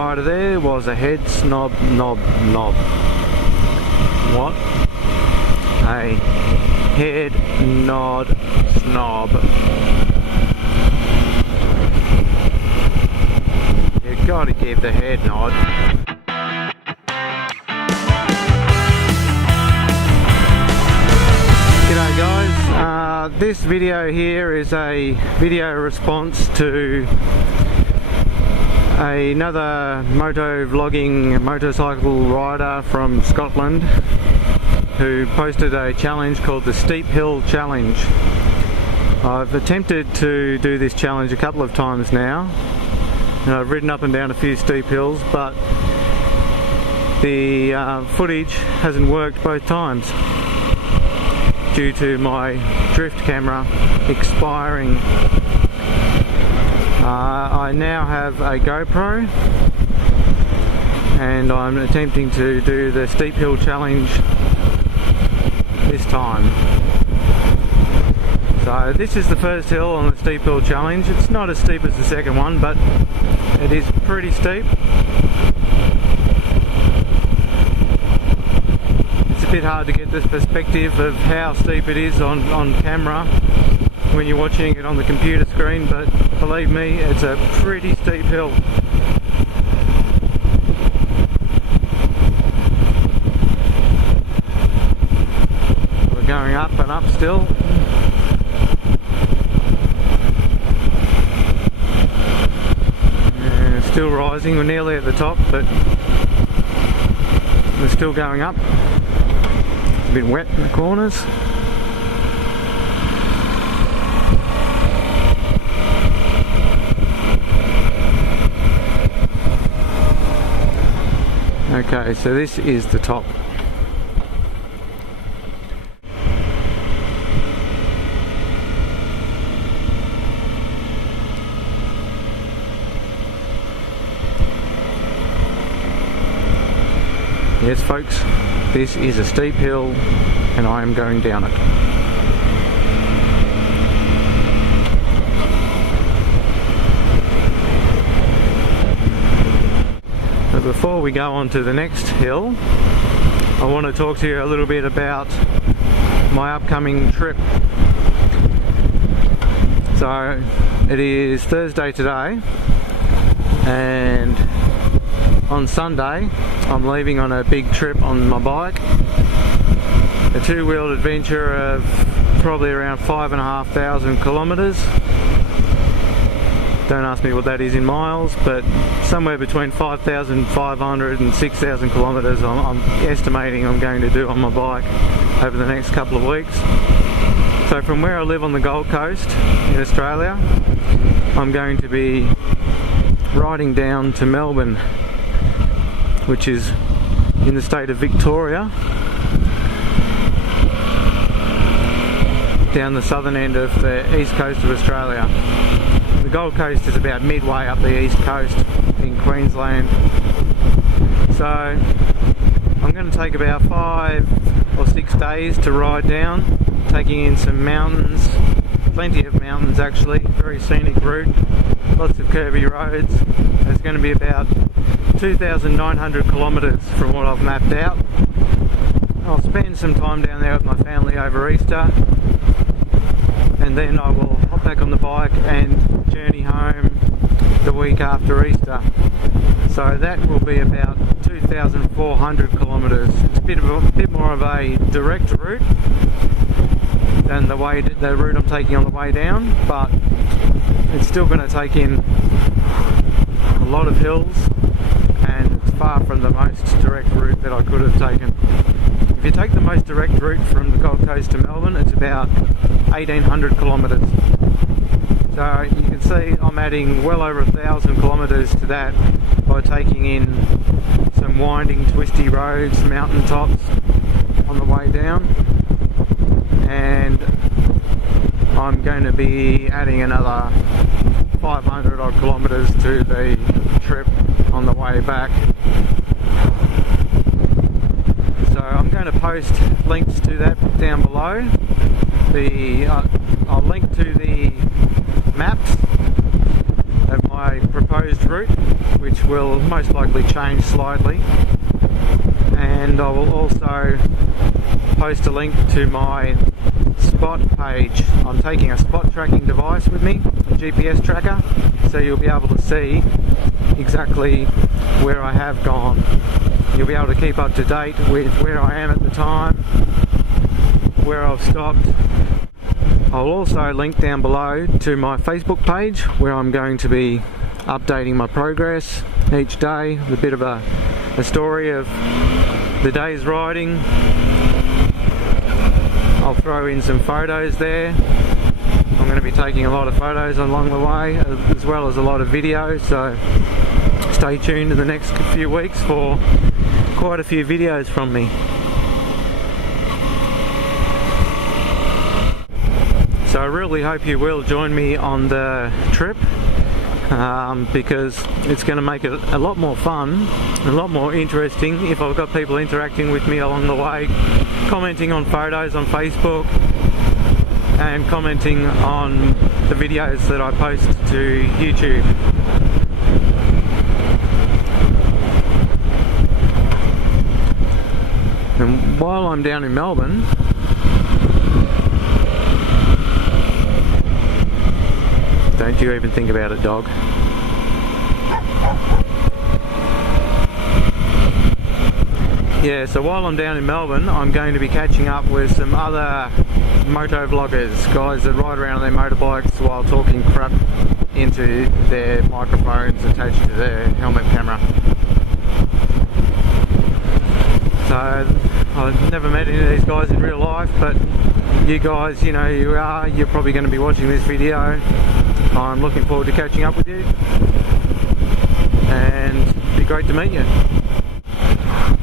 rider there was a head knob. What? A head nod snob. You gotta give the head nod. G'day guys, this video here is a video response to another motorcycle rider from Scotland who posted a challenge called the Steep Hill Challenge. I've attempted to do this challenge a couple of times now, and I've ridden up and down a few steep hills, but the footage hasn't worked both times due to my drift camera expiring. I now have a GoPro and I'm attempting to do the Steep Hill Challenge this time. So this is the first hill on the Steep Hill Challenge. It's not as steep as the second one, but it is pretty steep. It's a bit hard to get this perspective of how steep it is on camera when you're watching it on the computer screen, but believe me, it's a pretty steep hill. We're going up and up still. Still rising, we're nearly at the top, but we're still going up. A bit wet in the corners. Okay, so this is the top. Yes folks, this is a steep hill and I am going down it. But before we go on to the next hill, I want to talk to you a little bit about my upcoming trip. So it is Thursday today, and on Sunday I'm leaving on a big trip on my bike, a two-wheeled adventure of probably around 5,500 kilometres. Don't ask me what that is in miles, but somewhere between 5,500 and 6,000 kilometres I'm estimating I'm going to do on my bike over the next couple of weeks. So from where I live on the Gold Coast in Australia, I'm going to be riding down to Melbourne, which is in the state of Victoria, down the southern end of the east coast of Australia. The Gold Coast is about midway up the east coast in Queensland. So I'm going to take about 5 or 6 days to ride down, taking in some mountains, plenty of mountains actually, very scenic route, lots of curvy roads. It's going to be about 2,900 kilometres from what I've mapped out. I'll spend some time down there with my family over Easter, and then I will hop back on the bike and journey home the week after Easter. So that will be about 2,400 kilometres. It's a bit more of a direct route than the route I'm taking on the way down, but it's still going to take in a lot of hills, and it's far from the most direct route that I could have taken. If you take the most direct route from the Gold Coast to Melbourne, it's about 1,800 kilometres. So you can see I'm adding well over 1,000 kilometres to that by taking in some winding, twisty roads, mountain tops on the way down, and I'm going to be adding another 500 odd kilometres to the trip on the way back. So I'm going to post links to that down below. I'll link to the maps of my proposed route, which page will most likely change slightly, and I will also post a link to my spot page. I'm taking a spot tracking device with me, a GPS tracker, so you'll be able to see exactly where I have gone. You'll be able to keep up to date with where I am at the time, where I've stopped. I'll also link down below to my Facebook page, where I'm going to be updating my progress each day, with a bit of a story of the day's riding. I'll throw in some photos there. I'm going to be taking a lot of photos along the way, as well as a lot of videos, so stay tuned in the next few weeks for quite a few videos from me. So I really hope you will join me on the trip, because it's going to make it a lot more fun, a lot more interesting if I've got people interacting with me along the way, commenting on photos on Facebook and commenting on the videos that I post to YouTube. And while I'm down in Melbourne, don't you even think about it, dog. Yeah, so while I'm down in Melbourne, I'm going to be catching up with some other moto vloggers, guys that ride around on their motorbikes while talking crap into their microphones attached to their helmet camera. So I've never met any of these guys in real life, but you guys, you know who you are, you're probably going to be watching this video. I'm looking forward to catching up with you, and it'd be great to meet you.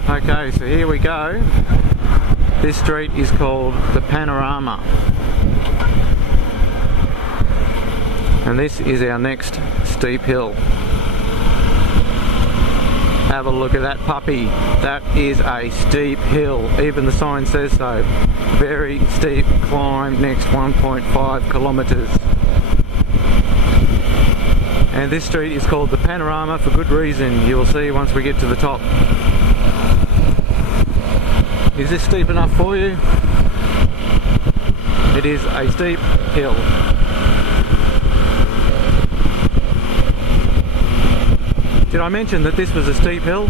Okay, so here we go. This street is called the Panorama, and this is our next steep hill. Have a look at that puppy. That is a steep hill. Even the sign says so. Very steep climb, next 1.5 kilometers. And this street is called the Panorama for good reason. You'll see once we get to the top. Is this steep enough for you? It is a steep hill. Did I mention that this was a steep hill?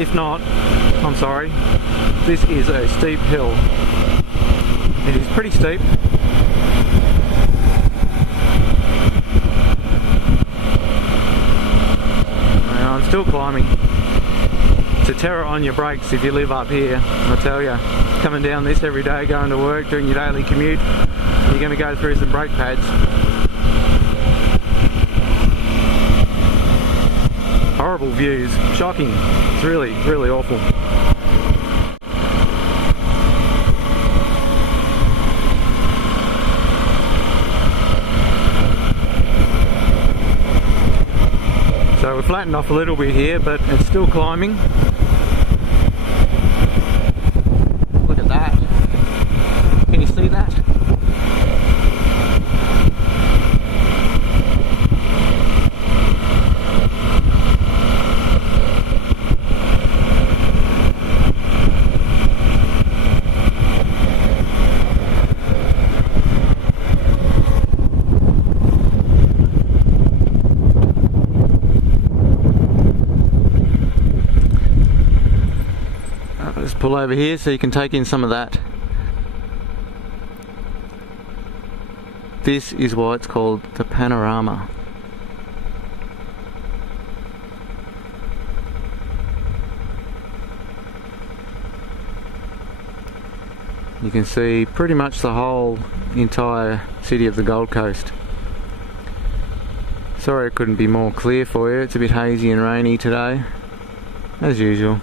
If not, I'm sorry. This is a steep hill. It is pretty steep. And I'm still climbing. It's a terror on your brakes if you live up here, I tell you. Coming down this every day, going to work, doing your daily commute, you're going to go through some brake pads. Horrible views, shocking. It's really, really awful. So we're flattened off a little bit here, but it's still climbing. Look at that. Can you see that? Let's pull over here so you can take in some of that. This is why it's called the Panorama. You can see pretty much the whole entire city of the Gold Coast. Sorry it couldn't be more clear for you, it's a bit hazy and rainy today, as usual.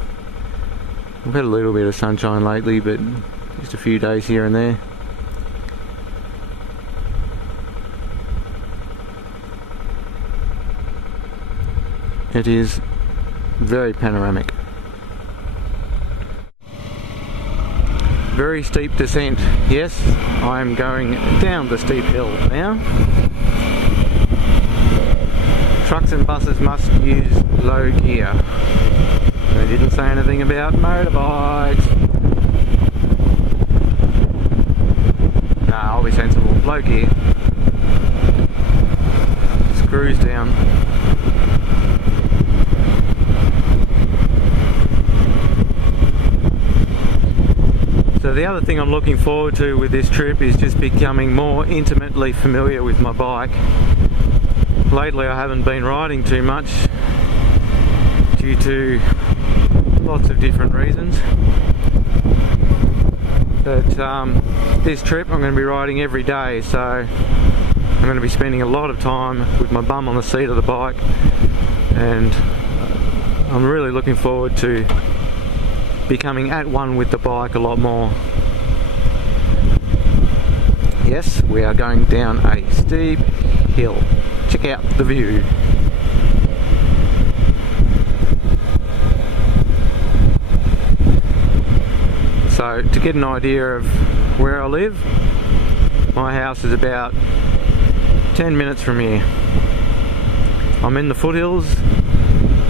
We've had a little bit of sunshine lately, but just a few days here and there. It is very panoramic. Very steep descent. Yes, I'm going down the steep hill now. trucks and buses must use low gear. They didn't say anything about motorbikes. Nah, I'll be sensible. Low gear. Screws down. So the other thing I'm looking forward to with this trip is just becoming more intimately familiar with my bike. Lately I haven't been riding too much due to lots of different reasons. But this trip I'm going to be riding every day, so I'm going to be spending a lot of time with my bum on the seat of the bike, and I'm really looking forward to becoming at one with the bike a lot more. Yes, we are going down a steep hill. Check out the view. So to get an idea of where I live, my house is about 10 minutes from here. I'm in the foothills,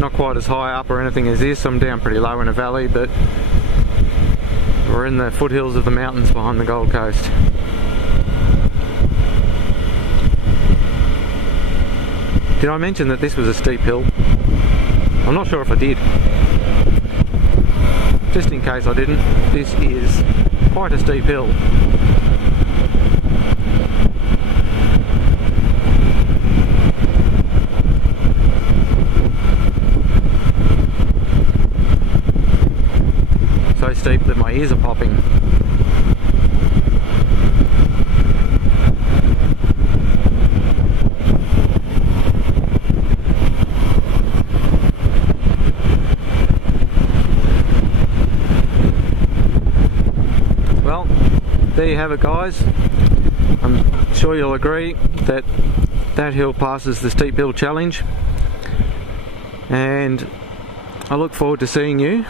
not quite as high up or anything as this. I'm down pretty low in a valley, but we're in the foothills of the mountains behind the Gold Coast. Did I mention that this was a steep hill? I'm not sure if I did. Just in case I didn't, this is quite a steep hill. So steep that my ears are popping. Well, there you have it, guys. I'm sure you'll agree that that hill passes the steep hill challenge, and I look forward to seeing you.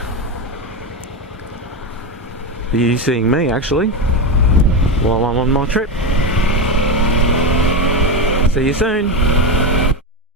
You seeing me actually while I'm on my trip. See you soon.